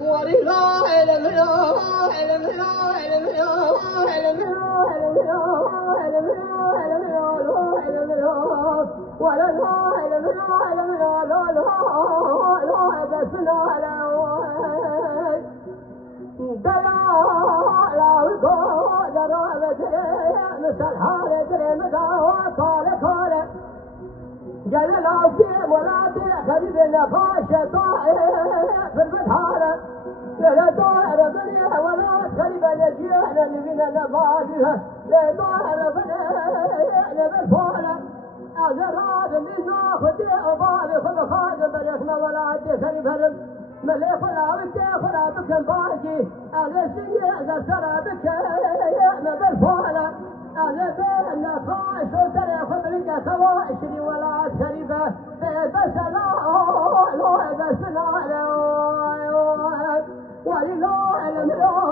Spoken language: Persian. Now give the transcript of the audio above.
ولله جل العظيم ولا تخرب نفاش طائر في البحارة لا طائر بنيها ولا تخرب نجينا من نفاشها لا طائر بنينا بالفارة أزراد من ناخذ أبالي خذ خادم بريخنا ولا تخرب هرم مليك ولا بك ولا بك باقي أنا سنية زرترى بك يأنا بالفارة أنا بين نفاش وترى خبرك سواشري ولا تخربه بس لا بس لا ولله الملك